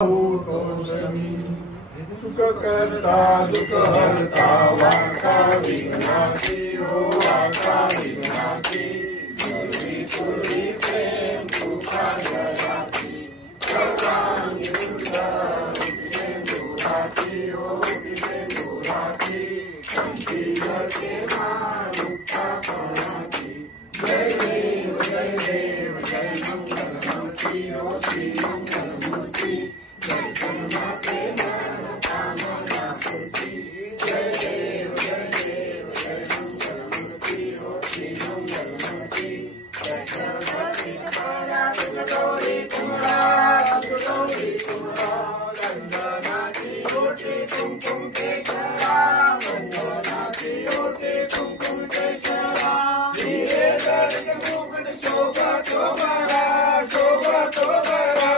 तोषणी सुखकर्ता दुःखहर्ता वार्ता विघ्नाची हो वार्ता विघ्नाची पूर्वी पूर्वी प्रेम कृपा जगाची सर्वांगी सुंदर दुराची हो दुराची कंठी जसे मुक्तापणाची जय देव जय मंगलमूर्ती हो श्री मंगलमूर्ती जय जन्माते मनोकामना पूर्ती जय देव जय मंगलमूर्ती हो श्री मंगलमूर्ती जय जन्माते गौरी तुम्हारा वंदनाची ओटे कुमकुम केशरा वंदनाची ओटे कुमकुम केशरा हीरे दर्द मुकुट शोभा शोभरा शोभा शोभरा